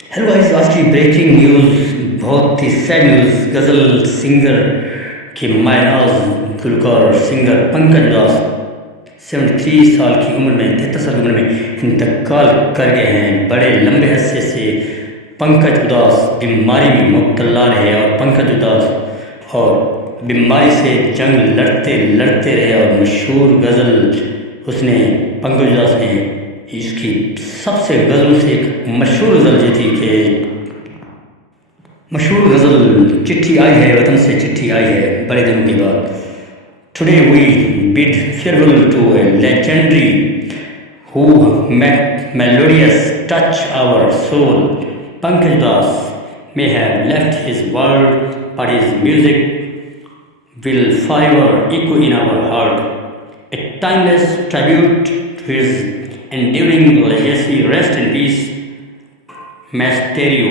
Hello guys, आज की breaking news, बहुत ही सैड न्यूज़। गज़ल सिंगर के मायनाज गुलकार सिंगर पंकज उधास 73 साल की उम्र में 73 साल की उम्र में इंतकाल कर गए हैं। बड़े लंबे अरसे से पंकज उधास बीमारी में मुब्तला रहे और पंकज उधास और बीमारी से जंग लड़ते लड़ते रहे और मशहूर गज़ल उसने पंकज उधास ने इसकी सबसे गज़लों से एक मशहूर गज़ल ये थी कि मशहूर गज़ल चिट्ठी आई है, वतन से चिट्ठी आई है बड़े दिनों के बाद। Today we bid farewell to a legendary who melodious touch our soul. Pankaj Udhas may have left his world, but his music will forever echo in our heart. A timeless tribute to his enduring legacy. Rest in peace, maestro.